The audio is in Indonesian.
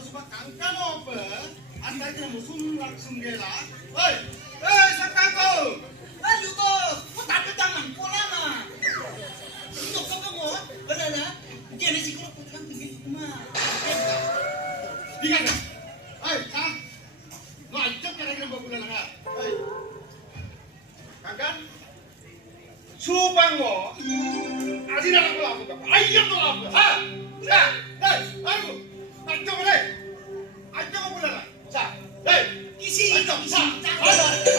Masuk kangkang apa? Anda kena musuh langsung gela. Hei, siapa kau? Ayo bos, kok tapi tangan pola mah. Untuk kamu, benar? Dia nasi kalau pulang tinggi rumah. Digan. Hei, kang. Ngajak kira-kira bawa langa. Hei. Kangkang. Subang mo. Asin nak aku lapu. Ayam tu lapu. Ha? Sa. Hei, aku. Ngajak mana? Ajak aku langa. Sa. Hei. Isi, Ajak. Sa. isi.